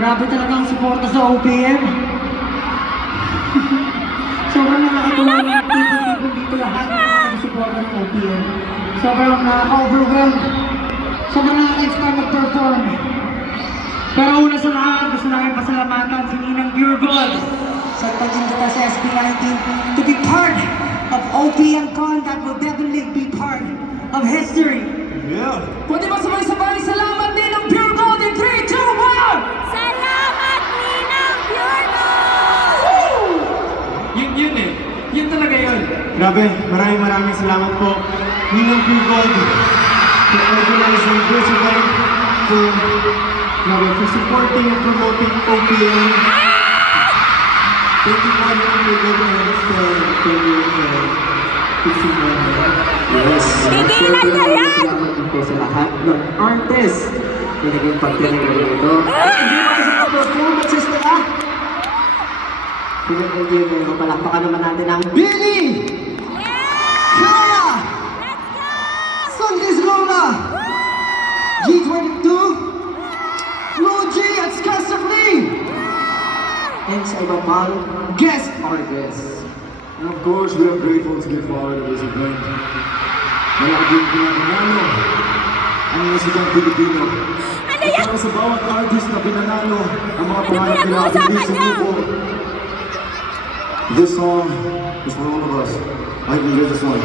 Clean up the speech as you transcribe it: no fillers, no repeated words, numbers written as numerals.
Grabe talaga ang suporta sa OPM. Sobrang nakakatuwa ng people dito lahat ng suporta ng OPM. Sobrang nakaka-overwhelm. Sobrang nakaka-expect mag-perform. Pero una sa lahat, gusto namin pasalamatan si Ninang Pure Gold sa pag-invita sa SB19 to be part of OPM Con that will definitely be part of history. Yeah. Pwede ba sabay-sabay? Salamat Ninang Pure Gold in 3, 2, 1! Salamat, Ninang Pure Gold! Yun eh. Yun talaga yun. Grabe, maraming salamat po. Ninang Pure Gold for organizing this event, for supporting and promoting OPM. Thank you po Ninang Pure Gold for fixing my hair. Yes. Tigilan na yan! Salamat din po sa lahat ng artists na naging parte ng gawin ito. Hindi mo sa mga performances nila. Pinag-enjoy mo yung palakpakan naman natin ang Billy! Kaya! Sundays Lola! G22! Luigi at Skasakli! And sa iba pang guest artists. And of course, we are grateful to be part of this event. Malaging pinanalo ang musikang Pilipino. Ano yan? Para sa bawat artist na pinanalo ang mga pangarap nila, pinag-uusapan hindi niya? sumuko. This song is for all of us. I can hear this one.